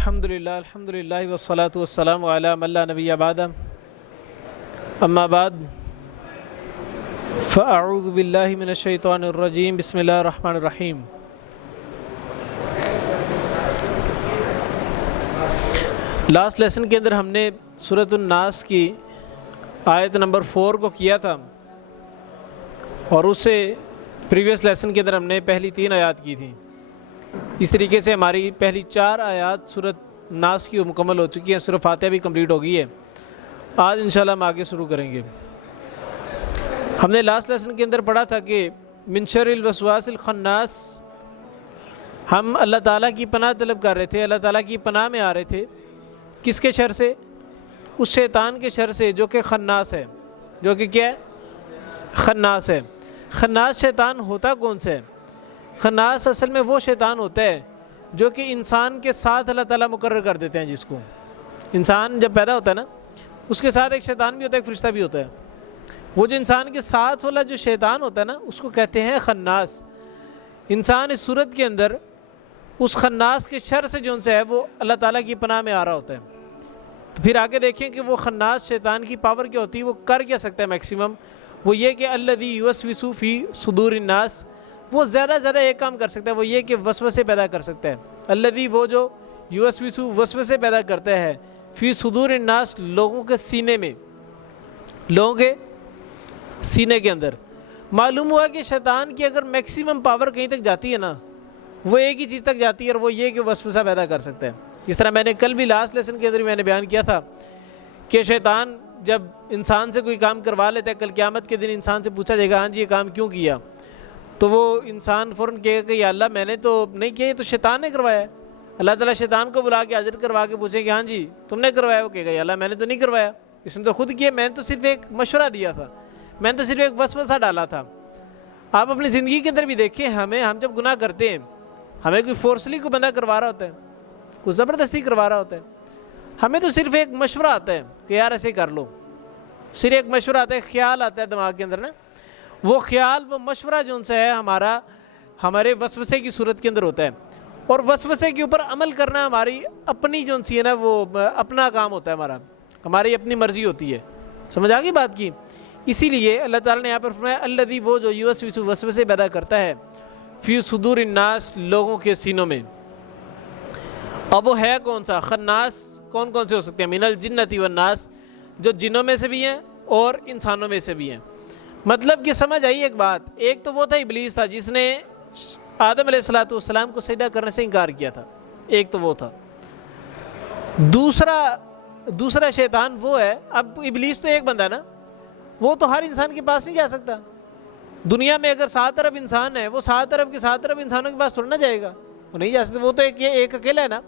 الحمدللہ والصلاة والسلام علی من لا نبی بعدہ اما بعد فاعوذ باللہ من الشیطان الرجیم بسم اللہ الرحمن الرحیم۔ لاسٹ لیسن کے اندر ہم نے سورۃ الناس کی آیت نمبر 4 کو کیا تھا، اور اس سے پریویس لیسن کے اندر ہم نے پہلی 3 آیات کی تھیں۔ اس طریقے سے ہماری پہلی 4 آیات سورۃ ناس کی مکمل ہو چکی ہیں، سورۃ فاتحہ بھی کمپلیٹ ہو گئی ہے۔ آج انشاءاللہ ہم آگے شروع کریں گے۔ ہم نے لاسٹ لیسن کے اندر پڑھا تھا کہ من شر الوسواس الخناس، ہم اللہ تعالیٰ کی پناہ طلب کر رہے تھے، اللہ تعالیٰ کی پناہ میں آ رہے تھے۔ کس کے شر سے؟ اس شیطان کے شر سے جو کہ خناس ہے، جو کہ کیا ہے؟ خناس ہے۔ خناس شیطان ہوتا کون سا ہے؟ خناس اصل میں وہ شیطان ہوتا ہے جو کہ انسان کے ساتھ اللہ تعالیٰ مقرر کر دیتے ہیں۔ جس کو انسان جب پیدا ہوتا ہے نا، اس کے ساتھ ایک شیطان بھی ہوتا ہے، ایک فرشتہ بھی ہوتا ہے۔ وہ جو انسان کے ساتھ والا جو شیطان ہوتا ہے نا، اس کو کہتے ہیں خناس۔ انسان اس صورت کے اندر اس خناس کے شر سے جو ان سے ہے وہ اللہ تعالیٰ کی پناہ میں آ رہا ہوتا ہے۔ تو پھر آگے دیکھیں کہ وہ خناس شیطان کی پاور کیا ہوتی ہے، وہ کر کیا سکتا ہے میکسیمم؟ وہ یہ کہ الذی یوسوس فی صدور الناس، وہ زیادہ سے زیادہ ایک کام کر سکتا ہے، وہ یہ کہ وسوسے پیدا کر سکتا ہے۔ الذی، وہ جو یوسوس وسوسے پیدا کرتا ہے فی صدور الناس، لوگوں کے سینے میں، لوگوں کے سینے کے اندر۔ معلوم ہوا کہ شیطان کی اگر میکسیمم پاور کہیں تک جاتی ہے نا، وہ ایک ہی چیز تک جاتی ہے، اور وہ یہ کہ وسوسہ پیدا کر سکتا ہے۔ جس طرح میں نے کل بھی لاسٹ لیسن کے اندر میں نے بیان کیا تھا کہ شیطان جب انسان سے کوئی کام کروا لیتا ہے، کل قیامت کے دن انسان سے پوچھا جائے گا ہاں جی یہ کام کیوں کیا، تو وہ انسان فوراً کہے گا کہ یا اللہ میں نے تو نہیں کیا، یہ تو شیطان نے کروایا ہے۔ اللہ تعالیٰ شیطان کو بلا کے حاضر کروا کے پوچھے کہ ہاں جی تم نے کروایا، وہ کہے گا یا اللہ میں نے تو نہیں کروایا، اس نے تو خود کیا، میں نے تو صرف ایک مشورہ دیا تھا، میں نے تو صرف ایک وسوسہ ڈالا تھا۔ آپ اپنی زندگی کے اندر بھی دیکھیں، ہم جب گناہ کرتے ہیں، ہمیں کوئی فورسلی کو بندہ کروا رہا ہوتا ہے، کوئی زبردستی کروا رہا ہوتا ہے، ہمیں تو صرف ایک مشورہ آتا ہے کہ یار ایسے کر لو، صرف ایک مشورہ آتا ہے، خیال آتا ہے دماغ کے اندر نا، وہ خیال، وہ مشورہ جو ان سے ہے ہمارے وسوسے کی صورت کے اندر ہوتا ہے، اور وسوسے کے اوپر عمل کرنا ہماری اپنی جو سی ہے نا، وہ اپنا کام ہوتا ہے، ہماری اپنی مرضی ہوتی ہے۔ سمجھ آ گئی بات کی؟ اسی لیے اللہ تعالیٰ نے یہاں پر فرمایا الذی، وہ جو یوسوس وسوسے پیدا کرتا ہے فی صدور الناس، لوگوں کے سینوں میں۔ اب وہ ہے کون سا خناس؟ کون کون سے ہو سکتے ہیں؟ من الجنۃ والناس، جو جنوں میں سے بھی ہیں اور انسانوں میں سے بھی ہیں۔ مطلب کہ سمجھ آئی ایک بات، ایک تو وہ تھا ابلیس تھا جس نے آدم علیہ السلام کو سجدہ کرنے سے انکار کیا تھا، ایک تو وہ تھا۔ دوسرا شیطان وہ ہے، اب ابلیس تو ایک بندہ نا، وہ تو ہر انسان کے پاس نہیں جا سکتا۔ دنیا میں اگر 7 ارب انسان ہے، وہ 7 ارب کے 7 ارب انسانوں کے پاس تھوڑا نہ جائے گا، وہ نہیں جا سکتا، وہ تو ایک اکیلا ہے نا۔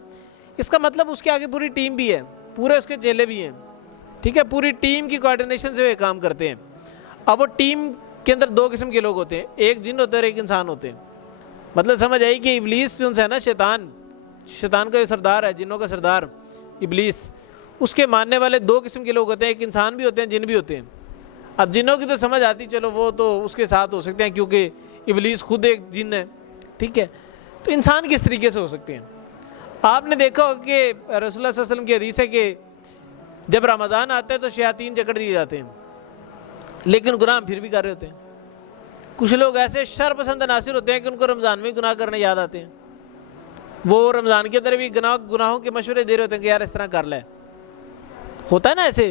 اس کا مطلب اس کے آگے پوری ٹیم بھی ہے، پورے اس کے چیلے بھی ہیں، ٹھیک ہے، پوری ٹیم کی کوآرڈینیشن سے وہ کام کرتے ہیں۔ اب وہ ٹیم کے اندر 2 قسم کے لوگ ہوتے ہیں، ایک جن ہوتے ہیں اور ایک انسان ہوتے ہیں۔ مطلب سمجھ آئی کہ ابلیس جو ہے نا، شیطان کا جو سردار ہے، جنوں کا سردار ابلیس، اس کے ماننے والے 2 قسم کے لوگ ہوتے ہیں، ایک انسان بھی ہوتے ہیں، جن بھی ہوتے ہیں۔ اب جنوں کی تو سمجھ آتی، چلو وہ تو اس کے ساتھ ہو سکتے ہیں کیونکہ ابلیس خود ایک جن ہے، ٹھیک ہے۔ تو انسان کس طریقے سے ہو سکتے ہیں؟ آپ نے دیکھا ہو کہ رسول اللہ صلی اللہ علیہ وسلم کی حدیث ہے کہ جب رمضان آتا ہے تو شیاطین جکڑ دیے جاتے ہیں، لیکن گناہ ہم پھر بھی کر رہے ہوتے ہیں۔ کچھ لوگ ایسے شر پسند عناصر ہوتے ہیں کہ ان کو رمضان میں گناہ کرنے یاد آتے ہیں، وہ رمضان کے اندر بھی گناہوں کے مشورے دے رہے ہوتے ہیں کہ یار اس طرح کر لے، ہوتا ہے نا ایسے۔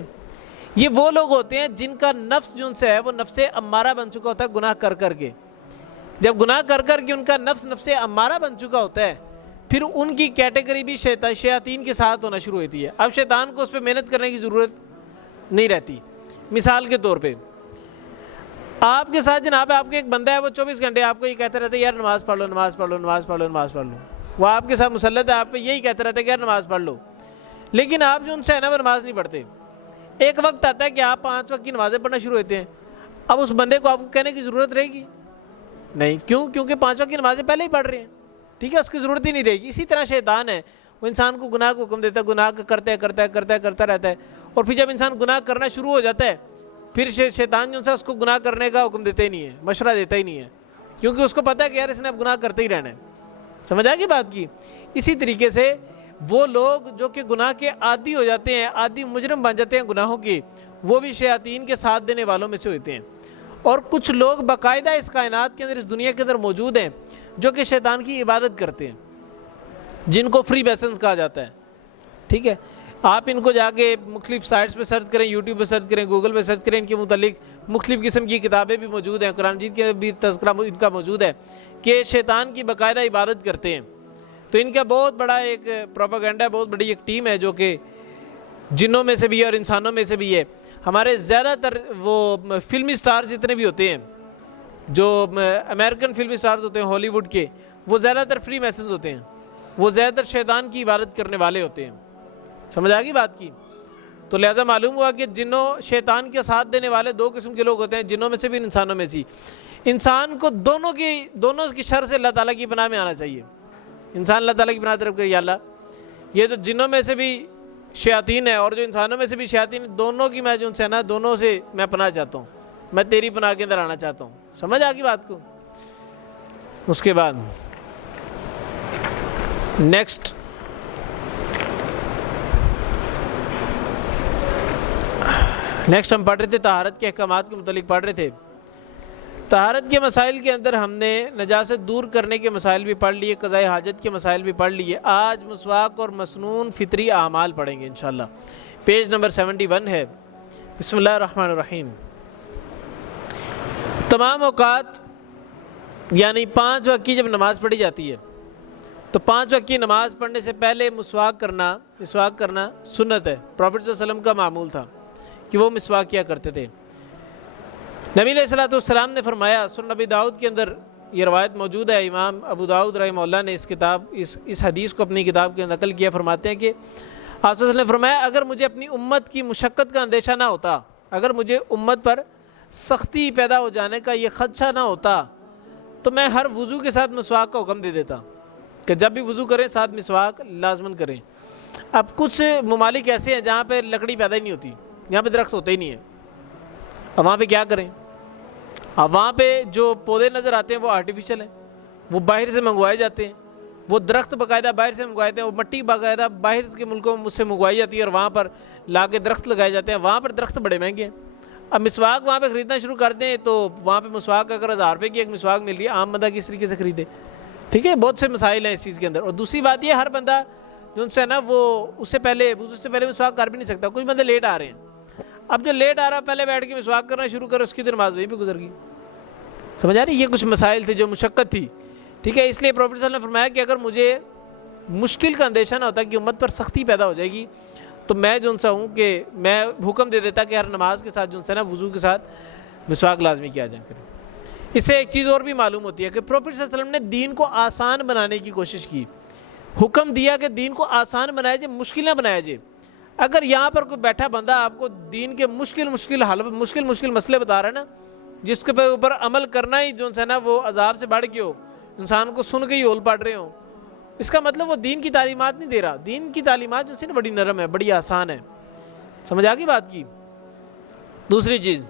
یہ وہ لوگ ہوتے ہیں جن کا نفس جو ان سے ہے وہ نفس امارہ بن چکا ہوتا ہے گناہ کر کر کے۔ جب گناہ کر کر کے ان کا نفس امارہ بن چکا ہوتا ہے، پھر ان کی کیٹیگری بھی شیاطین کے ساتھ ہونا شروع ہوتی ہے۔ اب شیطان کو اس پہ محنت کرنے کی ضرورت نہیں رہتی۔ مثال کے طور پہ آپ کے ساتھ جناب آپ کے ایک بندہ ہے، وہ 24 گھنٹے آپ کو یہ کہتا رہتا ہے یار نماز پڑھ لو، نماز پڑھ لو، نماز پڑھ لو، نماز پڑھ لو۔ وہ آپ کے ساتھ مسلط ہے، آپ پہ یہی کہتا رہتا ہے کہ یار نماز پڑھ لو، لیکن آپ جو ان سے ہے نا وہ نماز نہیں پڑھتے۔ ایک وقت آتا ہے کہ آپ 5 وقت کی نمازیں پڑھنا شروع ہوتے ہیں۔ اب اس بندے کو آپ کو کہنے کی ضرورت رہے گی نہیں، کیوں؟ کیونکہ 5 وقت کی نمازیں پہلے ہی پڑھ رہے ہیں، ٹھیک ہے، اس کی ضرورت ہی نہیں رہے گی۔ اسی طرح شیطان ہے، وہ انسان کو گناہ کو حکم دیتا ہے، گناہ کرتا رہتا ہے، اور پھر جب انسان گناہ کرنا شروع ہو جاتا ہے، پھر شیطان جو ہے اس کو گناہ کرنے کا حکم دیتا ہی نہیں ہے، مشورہ دیتا ہی نہیں ہے، کیونکہ اس کو پتہ ہے کہ یار اس نے اب گناہ کرتے ہی رہنا ہے۔ سمجھ آ گئی بات کی؟ اسی طریقے سے وہ لوگ جو کہ گناہ کے عادی ہو جاتے ہیں، عادی مجرم بن جاتے ہیں گناہوں کے، وہ بھی شیاطین کے ساتھ دینے والوں میں سے ہوتے ہیں۔ اور کچھ لوگ باقاعدہ اس کائنات کے اندر، اس دنیا کے اندر موجود ہیں جو کہ شیطان کی عبادت کرتے ہیں، جن کو فری بیسنس کہا جاتا ہے، ٹھیک ہے۔ آپ ان کو جا کے مختلف سائٹس پہ سرچ کریں، یوٹیوب پہ سرچ کریں، گوگل پہ سرچ کریں، ان کے متعلق مختلف قسم کی کتابیں بھی موجود ہیں، قرآن مجید کے بھی تذکرہ ان کا موجود ہے کہ شیطان کی باقاعدہ عبادت کرتے ہیں۔ تو ان کا بہت بڑا ایک پروپیگنڈا ہے، بہت بڑی ایک ٹیم ہے جو کہ جنوں میں سے بھی ہے اور انسانوں میں سے بھی ہے۔ ہمارے زیادہ تر وہ فلمی سٹار جتنے بھی ہوتے ہیں، جو امریکن فلمی سٹارز ہوتے ہیں ہالی ووڈ کے، وہ زیادہ تر فری میسنز ہوتے ہیں، وہ زیادہ تر شیطان کی عبادت کرنے والے ہوتے ہیں۔ سمجھ آ گئی بات کی؟ تو لہٰذا معلوم ہوا کہ جنوں شیطان کے ساتھ دینے والے دو قسم کے لوگ ہوتے ہیں، جنوں میں سے بھی انسانوں میں سے۔ انسان کو دونوں کی شر سے اللہ تعالیٰ کی پناہ میں آنا چاہیے۔ انسان اللہ تعالیٰ کی پناہ طرف کہ یا اللہ، یہ جو جنوں میں سے بھی شیاطین ہے اور جو انسانوں میں سے بھی شیاطین، دونوں کی میں جو ان سے نا، دونوں سے میں پناہ چاہتا ہوں، میں تیری پناہ کے اندر آنا چاہتا ہوں۔ سمجھ آ گئی بات کو؟ اس کے بعد نیکسٹ ہم پڑھ رہے تھے طہارت کے احکامات کے متعلق پڑھ رہے تھے۔ طہارت کے مسائل کے اندر ہم نے نجاست دور کرنے کے مسائل بھی پڑھ لیے، قضاء حاجت کے مسائل بھی پڑھ لیے۔ آج مسواک اور مسنون فطری اعمال پڑھیں گے انشاءاللہ۔ پیج نمبر 71 ہے۔ بسم اللہ الرحمن الرحیم۔ تمام اوقات یعنی 5 وقت کی جب نماز پڑھی جاتی ہے تو 5 وقت کی نماز پڑھنے سے پہلے مسواک کرنا سنت ہے۔ پروفیٹ صلی اللہ علیہ وسلم کا معمول تھا کہ وہ مسواک کیا کرتے تھے۔ نبی علیہ السلام نے فرمایا، سنن ابی داؤد کے اندر یہ روایت موجود ہے، امام ابو داؤد رحمہ اللہ نے اس حدیث کو اپنی کتاب کے نقل کیا، فرماتے ہیں کہ آپ صلی اللہ علیہ وسلم نے فرمایا، اگر مجھے اپنی امت کی مشقت کا اندیشہ نہ ہوتا، اگر مجھے امت پر سختی پیدا ہو جانے کا یہ خدشہ نہ ہوتا تو میں ہر وضو کے ساتھ مسواک کا حکم دے دیتا کہ جب بھی وضو کریں ساتھ مسواک لازماً کریں۔ اب کچھ ممالک ایسے ہیں جہاں پہ لکڑی پیدا ہی نہیں ہوتی، یہاں پہ درخت ہوتے ہی نہیں ہے، اب وہاں پہ کیا کریں؟ اب وہاں پہ جو پودے نظر آتے ہیں وہ آرٹیفیشل ہیں، وہ باہر سے منگوائے جاتے ہیں، وہ درخت باقاعدہ باہر سے منگوائے جاتے ہیں، وہ مٹی باقاعدہ باہر کے ملکوں سے منگوائی جاتی ہے اور وہاں پر لا کے درخت لگائے جاتے ہیں، وہاں پر درخت بڑے مہنگے ہیں۔ اب مسواک وہاں پہ خریدنا شروع کر دیں تو وہاں پہ مسواک اگر 1000 روپے کی ایک مسواک مل رہی ہے، عام بندہ کس طریقے سے خریدے؟ ٹھیک ہے، بہت سے مسائل ہیں اس چیز کے اندر۔ اور دوسری بات یہ، ہر بندہ جو ان سے ہے نا وہ اس سے پہلے وضو سے پہلے مسواک کر بھی نہیں سکتا۔ کچھ بندے لیٹ آ رہے ہیں، اب جو لیٹ آ رہا پہلے بیٹھ کے مسواک کرنا شروع کرے، اس کی نماز وہیں پہ گزر گئی۔ سمجھ آ رہی؟ یہ کچھ مسائل تھے جو مشقت تھی، ٹھیک ہے۔ اس لیے پروفیٹ صلی اللہ علیہ وسلم نے فرمایا کہ اگر مجھے مشکل کا اندیشہ نہ ہوتا کہ امت پر سختی پیدا ہو جائے گی تو میں جو ان سے ہوں کہ میں حکم دے دیتا کہ ہر نماز کے ساتھ جو ان سے نا وضو کے ساتھ مسواک لازمی کیا جائے کرے۔ اس سے ایک چیز اور بھی معلوم ہوتی ہے کہ پروفیٹ صلی اللہ علیہ وسلم نے دین کو آسان بنانے کی کوشش کی، حکم دیا کہ دین کو آسان بنایا جائے، مشکل نہ بنایا جائے۔ اگر یہاں پر کوئی بیٹھا بندہ آپ کو دین کے مشکل مسئلے بتا رہا ہے نا، جس کے اوپر عمل کرنا ہی جو ہے نا وہ عذاب سے بڑھ کے ہو، انسان کو سن کے ہی ہول پڑ رہے ہوں، اس کا مطلب وہ دین کی تعلیمات نہیں دے رہا۔ دین کی تعلیمات جو نا بڑی نرم ہے، بڑی آسان ہے۔ سمجھ آ گئی بات کی؟ دوسری چیز،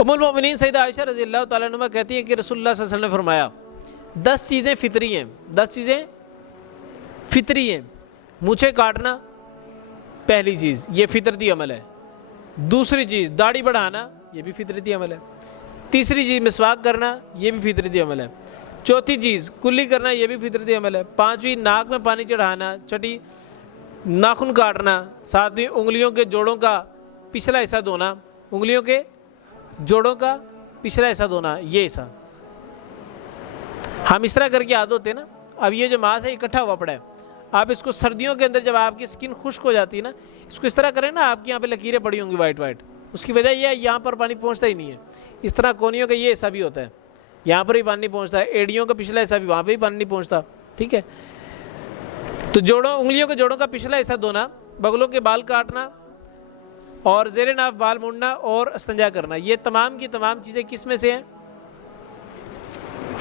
ام المؤمنین سیدہ عائشہ رضی اللہ تعالیٰ عنہ کہتی ہیں کہ رسول اللہ صلی اللہ علیہ وسلم نے فرمایا 10 چیزیں فطری ہیں، 10 چیزیں فطری ہیں۔ مونچھیں کاٹنا پہلی چیز، یہ فطرتی عمل ہے۔ دوسری چیز داڑھی بڑھانا، یہ بھی فطرتی عمل ہے۔ تیسری چیز مسواک کرنا، یہ بھی فطرتی عمل ہے۔ چوتھی چیز کلی کرنا، یہ بھی فطرتی عمل ہے۔ پانچویں ناک میں پانی چڑھانا۔ چھٹی ناخن کاٹنا۔ ساتویں انگلیوں کے جوڑوں کا پچھلا حصہ دھونا، انگلیوں کے جوڑوں کا پچھلا حصہ دھونا، یہ حصہ ہم اس طرح کر کے عادت ہوتے ہیں نا۔ اب یہ جو ماس ہے اکٹھا ہوا پڑا ہے، آپ اس کو سردیوں کے اندر جب آپ کی سکن خشک ہو جاتی ہے نا، اس کو اس طرح کریں نا، آپ کے یہاں پہ لکیریں پڑی ہوں گی وائٹ وائٹ، اس کی وجہ یہ ہے یہاں پر پانی پہنچتا ہی نہیں ہے۔ اس طرح کونیوں کا یہ حصہ بھی ہوتا ہے، یہاں پر ہی پانی نہیں پہنچتا ہے، ایڑیوں کا پچھلا حصہ بھی وہاں پہ ہی پانی نہیں پہنچتا، ٹھیک ہے۔ تو انگلیوں کے جوڑوں کا پچھلا حصہ دھونا، بغلوں کے بال کاٹنا اور زیر ناف بال مونڈنا اور استنجا کرنا، یہ تمام کی تمام چیزیں کس میں سے ہیں؟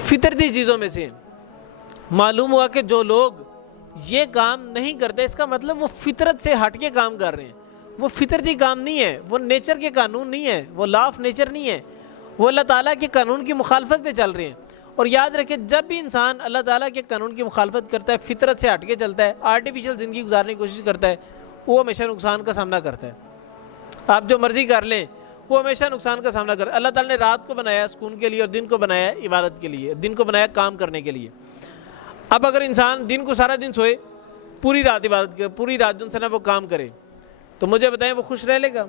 فطرتی چیزوں میں سے ہیں۔ معلوم ہوا کہ جو لوگ یہ کام نہیں کرتے، اس کا مطلب وہ فطرت سے ہٹ کے کام کر رہے ہیں، وہ فطرتی کام نہیں ہے، وہ نیچر کے قانون نہیں ہے، وہ لا آف نیچر نہیں ہے، وہ اللہ تعالیٰ کے قانون کی مخالفت پہ چل رہے ہیں۔ اور یاد رکھیں جب بھی انسان اللہ تعالیٰ کے قانون کی مخالفت کرتا ہے، فطرت سے ہٹ کے چلتا ہے، آرٹیفیشل زندگی گزارنے کی کوشش کرتا ہے، وہ ہمیشہ نقصان کا سامنا کرتا ہے۔ آپ جو مرضی کر لیں وہ ہمیشہ نقصان کا سامنا کرتا ہے۔ اللہ تعالیٰ نے رات کو بنایا سکون کے لیے اور دن کو بنایا عبادت کے لیے، دن کو بنایا کام کرنے کے لیے۔ اب اگر انسان دن کو سارا دن سوئے، پوری رات عبادت کرے، پوری رات جو ہے وہ کام کرے، تو مجھے بتائیں وہ خوش رہ لے گا؟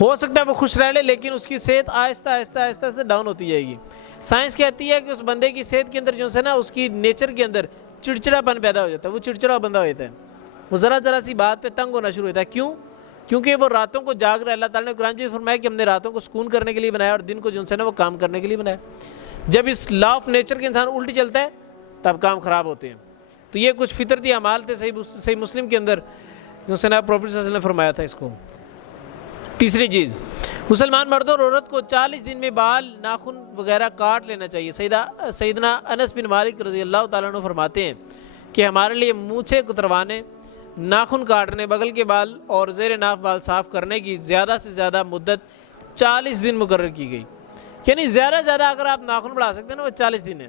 ہو سکتا ہے وہ خوش رہ لے، لیکن اس کی صحت آہستہ آہستہ آہستہ آہستہ ڈاؤن ہوتی جائے گی۔ سائنس کہتی ہے کہ اس بندے کی صحت کے اندر جو ہے نا، اس کی نیچر کے اندر چڑچڑا پن پیدا ہو جاتا ہے، وہ چڑچڑا بندہ ہو جاتا ہے، وہ ذرا سی بات پہ تنگ ہونا شروع ہوتا ہے۔ کیوں؟ کیونکہ وہ راتوں کو جاگ رہا ہے۔ اللہ تعالیٰ نے قرآن میں فرمایا کہ ہم نے راتوں کو سکون کرنے کے لیے بنایا اور دن کو جو ہے نا وہ کام کرنے کے لیے بنایا۔ جب اس لا آف نیچر کے انسان الٹ چلتا ہے تب کام خراب ہوتے ہیں۔ تو یہ کچھ فطرتی اعمال تھے صحیح مسلم کے اندر جو ہے نا پروفیٹ صلی اللہ علیہ وسلم نے فرمایا تھا اس کو۔ تیسری چیز، مسلمان مرد اور عورت کو 40 دن میں بال ناخن وغیرہ کاٹ لینا چاہیے۔ سیدنا انس بن مالک رضی اللہ تعالیٰ عنہ فرماتے ہیں کہ ہمارے لیے مونچھیں کتروانے، ناخن کاٹنے، بغل کے بال اور زیر ناف بال صاف کرنے کی زیادہ سے زیادہ مدت 40 دن مقرر کی گئی۔ یعنی زیادہ سے زیادہ اگر آپ ناخن بڑھا سکتے ہیں نا وہ 40 دن ہے۔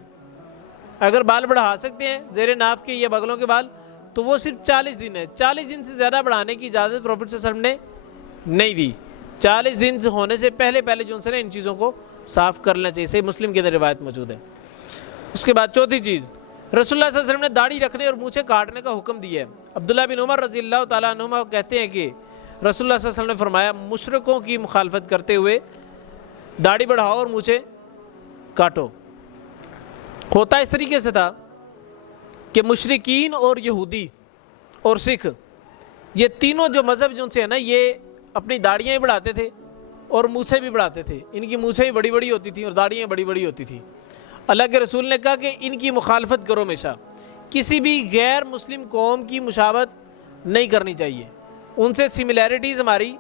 اگر بال بڑھا سکتے ہیں زیر ناف کے یا بغلوں کے بال تو وہ صرف 40 دن ہے۔ 40 دن سے زیادہ بڑھانے کی اجازت پروفیٹ صلی اللہ علیہ وسلم نے نہیں دی۔ 40 دن سے ہونے سے پہلے جو ہے نا ان چیزوں کو صاف کر لینا چاہیے۔ صحیح مسلم کے اندر روایت موجود ہے۔ اس کے بعد چوتھی چیز، رسول اللہ صلی اللہ علیہ وسلم نے داڑھی رکھنے اور مونچھیں کاٹنے کا حکم دیا ہے۔ عبداللہ بن عمر رضی اللہ تعالیٰ عنہما کہتے ہیں کہ رسول اللہ صلی اللہ علیہ وسلم نے فرمایا، مشرکوں کی مخالفت کرتے ہوئے داڑھی بڑھاؤ اور مونچھیں کاٹو۔ ہوتا اس طریقے سے تھا کہ مشرکین اور یہودی اور سکھ، یہ تینوں جو مذہب جو سے ہے نا، یہ اپنی داڑیاں ہی بڑھاتے تھے اور مونچھیں بھی بڑھاتے تھے۔ ان کی مونچھیں بڑی بڑی ہوتی تھیں اور داڑیاں بڑی بڑی ہوتی تھیں۔ اللہ کے رسول نے کہا کہ ان کی مخالفت کرو، ہمیشہ کسی بھی غیر مسلم قوم کی مشابہت نہیں کرنی چاہیے، ان سے سملیرٹیز ہماری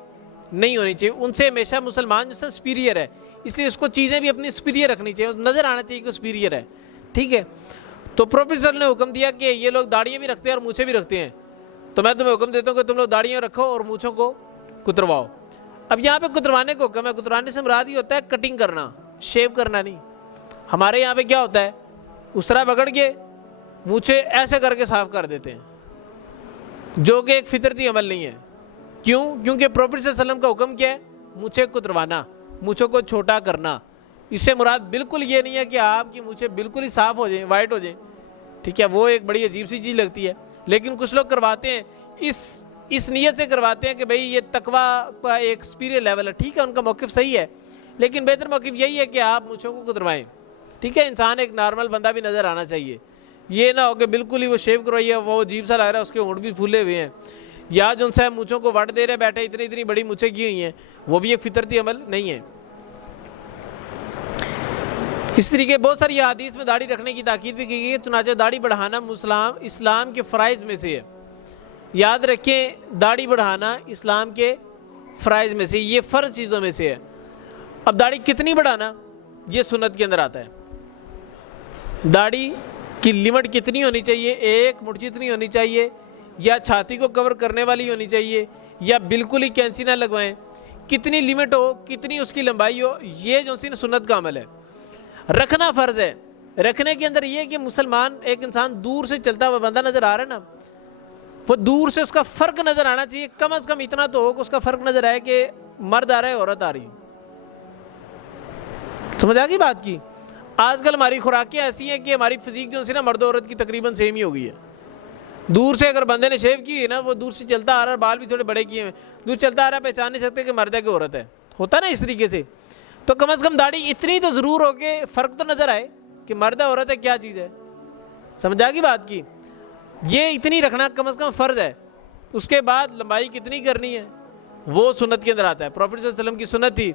نہیں ہونی چاہیے، ان سے ہمیشہ مسلمان جو ہے سپیریئر ہے، اس لیے اس کو چیزیں بھی اپنی سپیریئر رکھنی چاہیے، نظر آنا چاہیے کہ سپیریئر ہے، ٹھیک ہے۔ تو پروفیٹ صلی اللہ علیہ وسلم نے حکم دیا کہ یہ لوگ داڑیاں بھی رکھتے ہیں اور مونچھیں بھی رکھتے ہیں، تو میں تمہیں حکم دیتا ہوں کہ تم لوگ داڑیاں رکھو اور مونچھوں کو کترواؤ۔ اب یہاں پہ کتروانے کو حکم ہے، کتروانے سے مراد یہ ہوتا ہے کٹنگ کرنا، شیو کرنا نہیں۔ ہمارے یہاں پہ کیا ہوتا ہے، اس طرح پکڑ کے مونچھیں ایسے کر کے صاف کر دیتے ہیں، جو کہ ایک فطرتی عمل نہیں ہے۔ کیوں؟ کیونکہ پروفیٹ صلی اللہ علیہ وسلم کا حکم کیا ہے؟ مونچھیں کتروانا، مونچھوں کو چھوٹا کرنا۔ اس سے مراد بالکل یہ نہیں ہے کہ آپ کی مونچھیں بالکل ہی صاف ہو جائیں، وائٹ ہو جائیں، ٹھیک ہے، وہ ایک بڑی عجیب سی چیز لگتی ہے۔ لیکن کچھ لوگ کرواتے ہیں اس نیت سے کرواتے ہیں کہ بھئی یہ تقویٰ کا ایک سپیریئر لیول ہے، ٹھیک ہے، ان کا موقف صحیح ہے، لیکن بہتر موقف یہی ہے کہ آپ مونچھوں کو کتروائیں، ٹھیک ہے۔ انسان ایک نارمل بندہ بھی نظر آنا چاہیے، یہ نہ ہو کہ بالکل ہی وہ شیو کروائیے، وہ عجیب سا لگ رہا ہے، اس کے ہونٹ بھی پھولے ہوئے ہیں، یا جو ان سے مونچھوں کو وٹ دے رہے بیٹھے، اتنی بڑی مونچھیں کی ہوئی ہیں، وہ بھی ایک فطرتی عمل نہیں ہے۔ اس طریقے بہت ساری احادیث میں داڑھی رکھنے کی تاکید بھی کی گئی ہے، چنانچہ داڑھی بڑھانا اسلام کے فرائض میں سے ہے۔ یاد رکھیں، داڑھی بڑھانا اسلام کے فرائض میں سے، یہ فرض چیزوں میں سے ہے۔ اب داڑھی کتنی بڑھانا، یہ سنت کے اندر آتا ہے۔ داڑھی کی لمٹ کتنی ہونی چاہیے؟ 1 مٹھ جتنی ہونی چاہیے، یا چھاتی کو کور کرنے والی ہونی چاہیے، یا بالکل ہی کینچی نہ لگوائیں، کتنی لمٹ ہو، کتنی اس کی لمبائی ہو، یہ جو سی سنت کا عمل ہے۔ رکھنا فرض ہے۔ رکھنے کے اندر یہ کہ مسلمان ایک انسان دور سے چلتا ہوا بندہ نظر آ رہا ہے نا، وہ دور سے اس کا فرق نظر آنا چاہیے، کم از کم اتنا تو ہو کہ اس کا فرق نظر آئے کہ مرد آ رہا ہے عورت آ رہی ہے۔ سمجھ آ گئی بات کی؟ آج کل ہماری خوراکیں ایسی ہیں کہ ہماری فزیک جو سی نا مرد و عورت کی تقریباً سیم ہی ہو گئی ہے۔ دور سے اگر بندے نے شیو کی ہے نا، وہ دور سے چلتا آ رہا ہے، بال بھی تھوڑے بڑے کیے ہیں، دور چلتا آ رہا ہے، پہچان نہیں سکتے کہ مرد ہے کہ عورت ہے، ہوتا نا اس طریقے سے۔ تو کم از کم داڑھی اتنی تو ضرور ہو کہ فرق تو نظر آئے کہ مرد ہے عورت ہے، کیا چیز ہے۔ سمجھ آ گئی بات کی؟ یہ اتنی رکھنا کم از کم فرض ہے۔ اس کے بعد لمبائی کتنی کرنی ہے وہ سنت کے اندر آتا ہے۔ پروفیٹ صلی اللہ علیہ وسلم کی سنت تھی،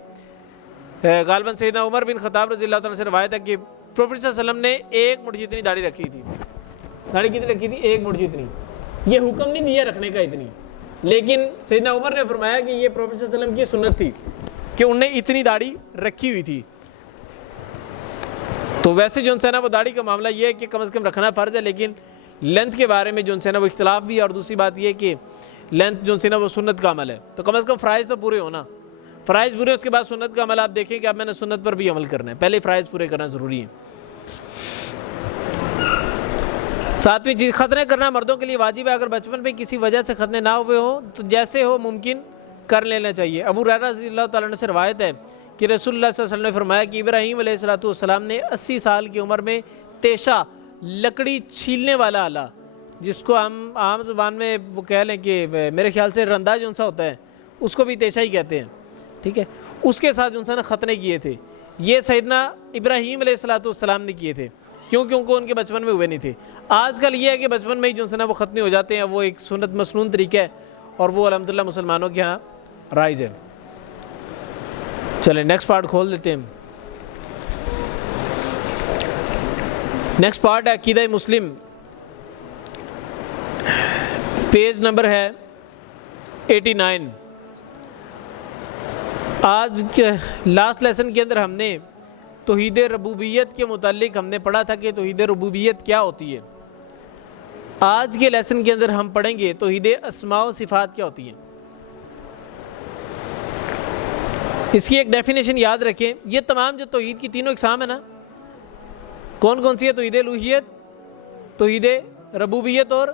غالباً سیدنا عمر بن خطاب رضی اللہ تعالیٰ سے روایت ہے کہ پروفیٹ صلی اللہ علیہ وسلم نے 1 مٹھ جتنی داڑھی رکھی تھی۔ داڑھی کتنی رکھی تھی؟ 1 مٹھ جتنی۔ یہ حکم نہیں دیا رکھنے کا اتنی، لیکن سیدنا عمر نے فرمایا کہ یہ پروفیٹ صلی اللہ علیہ وسلم کی سنت تھی کہ انہوں نے اتنی داڑھی رکھی ہوئی تھی۔ تو ویسے جو ہے نا وہ داڑھی کا معاملہ یہ ہے کہ کم از کم رکھنا فرض ہے، لیکن لینتھ کے بارے میں جو ہے نا وہ اختلاف بھی ہے، اور دوسری بات یہ ہے کہ لینتھ جو ہے نا وہ سنت کا عمل ہے، تو کم از کم فرائض تو پورے ہونا۔ فرائض پورے، اس کے بعد سنت کا عمل آپ دیکھیں کہ اب میں نے سنت پر بھی عمل کرنا ہے، پہلے فرائض پورے کرنا ضروری ہے۔ 7ویں چیز، ختنے کرنا مردوں کے لیے واجب ہے، اگر بچپن میں کسی وجہ سے ختنے نہ ہوئے ہوں تو جیسے ہو ممکن کر لینا چاہیے۔ ابو ہریرہ رضی اللہ تعالیٰ عنہ سے روایت ہے کہ رسول اللہ صلی اللہ علیہ وسلم نے فرمایا کہ ابراہیم علیہ السلام نے 80 سال کی عمر میں تیشہ، لکڑی چھیلنے والا آلہ، جس کو ہم عام زبان میں وہ کہہ لیں کہ میرے خیال سے رندہ جو سا ہوتا ہے اس کو بھی تیشہ ہی کہتے ہیں، ٹھیک ہے، اس کے ساتھ جو سا نا ختنے کیے تھے۔ یہ سیدنا ابراہیم علیہ السلام نے کیے تھے، کیونکہ ان کو ان کے بچپن میں ہوئے نہیں تھے۔ آج کل یہ ہے کہ بچپن میں ہی جو نا وہ ختنے ہو جاتے ہیں، وہ ایک سنت مسنون طریقہ ہے اور وہ الحمدللہ مسلمانوں کے ہاں رائج ہے۔ چلیں نیکسٹ پارٹ کھول دیتے ہیں۔ نیکسٹ پارٹ ہے عقیدہ مسلم، پیج نمبر ہے 89۔ آج کے لاسٹ لیسن کے اندر ہم نے توحید ربوبیت کے متعلق ہم نے پڑھا تھا کہ توحید ربوبیت کیا ہوتی ہے۔ آج کے لیسن کے اندر ہم پڑھیں گے توحید اسماء و صفات کیا ہوتی ہیں۔ اس کی ایک ڈیفینیشن یاد رکھیں، یہ تمام جو توحید کی تینوں اقسام ہیں نا، کون کون سی ہے؟ توحید الوہیت، توحید ربوبیت اور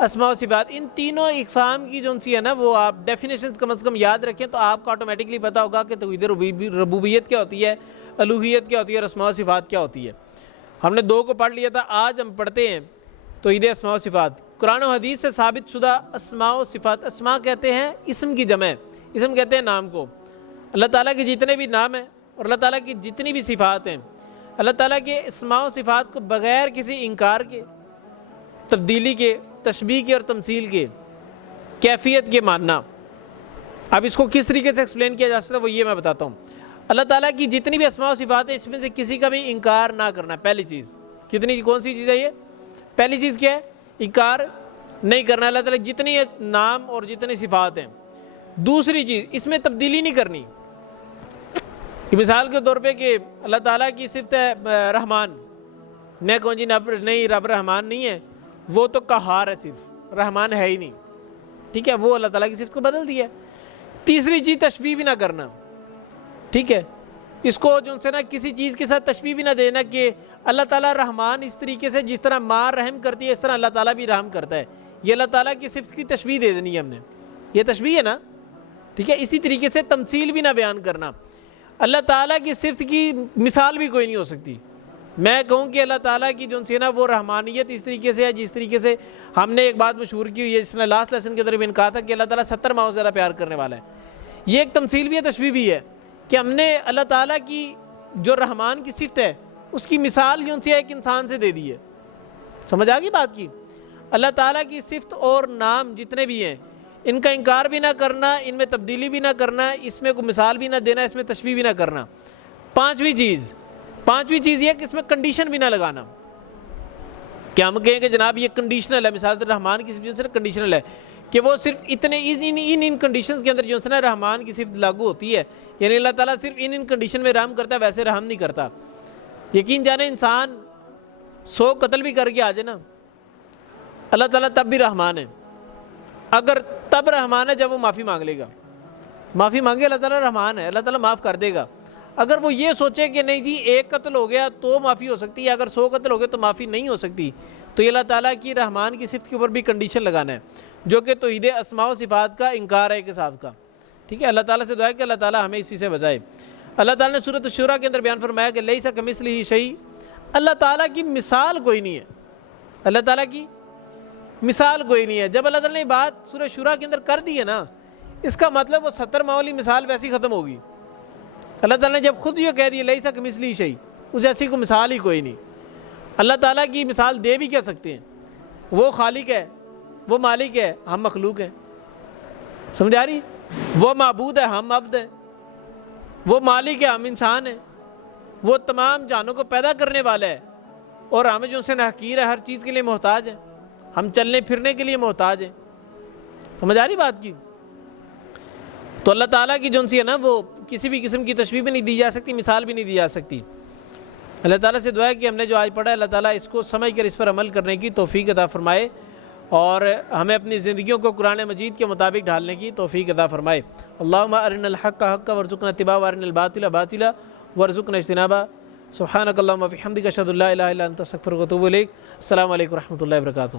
اسماء و صفات، ان تینوں اقسام کی جو سی ہے نا وہ آپ ڈیفینیشنز کم از کم یاد رکھیں تو آپ کو آٹومیٹکلی پتہ ہوگا کہ توحید ربوبیت کیا ہوتی ہے، الوہیت کیا ہوتی ہے اور اسماء و صفات کیا ہوتی ہے۔ ہم نے 2 کو پڑھ لیا تھا، آج ہم پڑھتے ہیں توحید اسماء و صفات۔ قرآن و حدیث سے ثابت شدہ اسماء و صفات، اسماء کہتے ہیں اسم کی جمع، اسم کہتے ہیں نام کو۔ اللہ تعالیٰ کے جتنے بھی نام ہیں اور اللہ تعالیٰ کی جتنی بھی صفات ہیں، اللہ تعالیٰ کے اسماء و صفات کو بغیر کسی انکار کے، تبدیلی کے، تشبیہ کے اور تمثیل کے، کیفیت کے ماننا۔ اب اس کو کس طریقے سے ایکسپلین کیا جا سکتا ہے وہ یہ میں بتاتا ہوں۔ اللہ تعالیٰ کی جتنی بھی اسماء و صفات ہیں اس میں سے کسی کا بھی انکار نہ کرنا، پہلی چیز۔ کون سی چیز ہے یہ؟ پہلی چیز کیا ہے؟ انکار نہیں کرنا اللہ تعالیٰ جتنی نام اور جتنی صفات ہیں۔ دوسری چیز، اس میں تبدیلی نہیں کرنی، کہ مثال کے طور پہ کہ اللہ تعالیٰ کی صفت ہے رحمان، میں کون جی نہیں رب رحمان نہیں ہے، وہ تو قہار ہے، صرف رحمان ہے ہی نہیں، ٹھیک ہے، وہ اللہ تعالیٰ کی صفت کو بدل دیا ہے۔ تیسری چیز، تشبیہ بھی نہ کرنا، ٹھیک ہے، اس کو جو سے نا کسی چیز کے ساتھ تشبیہ بھی نہ دینا کہ اللہ تعالیٰ رحمان اس طریقے سے جس طرح ماں رحم کرتی ہے اس طرح اللہ تعالیٰ بھی رحم کرتا ہے، یہ اللہ تعالیٰ کی صفت کی تشبیہ دے دینی ہے ہم نے، یہ تشبیہ ہے نا، ٹھیک ہے۔ اسی طریقے سے تمثیل بھی نہ بیان کرنا، اللہ تعالیٰ کی صفت کی مثال بھی کوئی نہیں ہو سکتی۔ میں کہوں کہ اللہ تعالیٰ کی جو سی نا وہ رحمانیت اس طریقے سے ہے جس طریقے سے ہم نے ایک بات مشہور کی ہوئی ہے، جس نے لاسٹ لیسن کے درمیان کہا تھا کہ اللہ تعالیٰ 70 ماؤں سے زیادہ پیار کرنے والا ہے۔ یہ ایک تمثیل بھی ہے، تشبیہ بھی ہے کہ ہم نے اللہ تعالیٰ کی جو رحمان کی صفت ہے اس کی مثال جو سی ہے ایک انسان سے دے دی ہے۔ سمجھ آ گئی بات کی؟ اللہ تعالیٰ کی صفت اور نام جتنے بھی ہیں ان کا انکار بھی نہ کرنا، ان میں تبدیلی بھی نہ کرنا، اس میں کوئی مثال بھی نہ دینا، اس میں تشبیہ بھی نہ کرنا۔ پانچویں چیز یہ ہے کہ اس میں کنڈیشن بھی نہ لگانا، کہ ہم کہیں کہ جناب یہ کنڈیشنل ہے، مثال رحمان کی صفت سے کنڈیشنل ہے کہ وہ صرف اتنے ان کنڈیشنز کے اندر جو ہے نا رحمان کی صفت لاگو ہوتی ہے، یعنی اللہ تعالیٰ صرف ان کنڈیشن میں رحم کرتا ہے، ویسے رحم نہیں کرتا۔ یقین جانے انسان 100 قتل بھی کر کے آ جائے نا، اللہ تعالیٰ تب بھی رحمان ہے، اگر تب رحمان ہے جب وہ معافی مانگ لے گا، معافی مانگے اللہ تعالیٰ رحمان ہے، اللہ تعالیٰ معاف کر دے گا۔ اگر وہ یہ سوچے کہ نہیں جی 1 قتل ہو گیا تو معافی ہو سکتی ہے، اگر 100 قتل ہو گئے تو معافی نہیں ہو سکتی، تو یہ اللہ تعالیٰ کی رحمان کی صفت کے اوپر بھی کنڈیشن لگانا ہے، جو کہ توحید اسماء و صفات کا انکار ہے ایک حساب کا، ٹھیک ہے۔ اللہ تعالیٰ سے دعا ہے کہ اللہ تعالیٰ ہمیں اسی سے بچائے۔ اللہ تعالیٰ نے سورۃ الشورى کے اندر بیان فرمایا کہ لیس کمثلہ شیء، اللہ تعالیٰ کی مثال کوئی نہیں ہے، اللہ تعالیٰ کی مثال کوئی نہیں ہے۔ جب اللہ تعالیٰ نے بات سورۃ شورى کے اندر کر دی ہے نا، اس کا مطلب وہ 70 ماؤں والی مثال ویسی ختم ہوگی۔ اللہ تعالیٰ نے جب خود یہ کہہ دیا لیس کمثلہ شیء، اس ایسی کوئی مثال ہی کوئی نہیں۔ اللہ تعالیٰ کی مثال دے بھی کیا سکتے ہیں؟ وہ خالق ہے، وہ مالک ہے، ہم مخلوق ہیں، سمجھ آ رہی؟ وہ معبود ہے، ہم عبد ہیں، وہ مالک ہے، ہم انسان ہیں، وہ تمام جانوں کو پیدا کرنے والا ہے اور ہمیں جو سے حقیر ہے، ہر چیز کے لیے محتاج ہے، ہم چلنے پھرنے کے لیے محتاج ہیں، سمجھ آ رہی بات کی؟ تو اللہ تعالیٰ کی جو سی ہے نا وہ کسی بھی قسم کی تشبیہ بھی نہیں دی جا سکتی، مثال بھی نہیں دی جا سکتی۔ اللہ تعالیٰ سے دعا ہے کہ ہم نے جو آج پڑھا ہے اللہ تعالیٰ اس کو سمجھ کر اس پر عمل کرنے کی توفیق عطا فرمائے اور ہمیں اپنی زندگیوں کو قرآن مجید کے مطابق ڈھالنے کی توفیق عطا فرمائے۔ اللہم ارنا الحق حقا وارزقنا اتباعہ وارنا الباطل باطلا وارزقنا اجتنابہ۔ سبحانک اللہم وبحمدک اشہد ان لا الہ الا انت استغفرک واتوب الیک۔ السلام علیکم ورحمۃ اللہ وبرکاتہ۔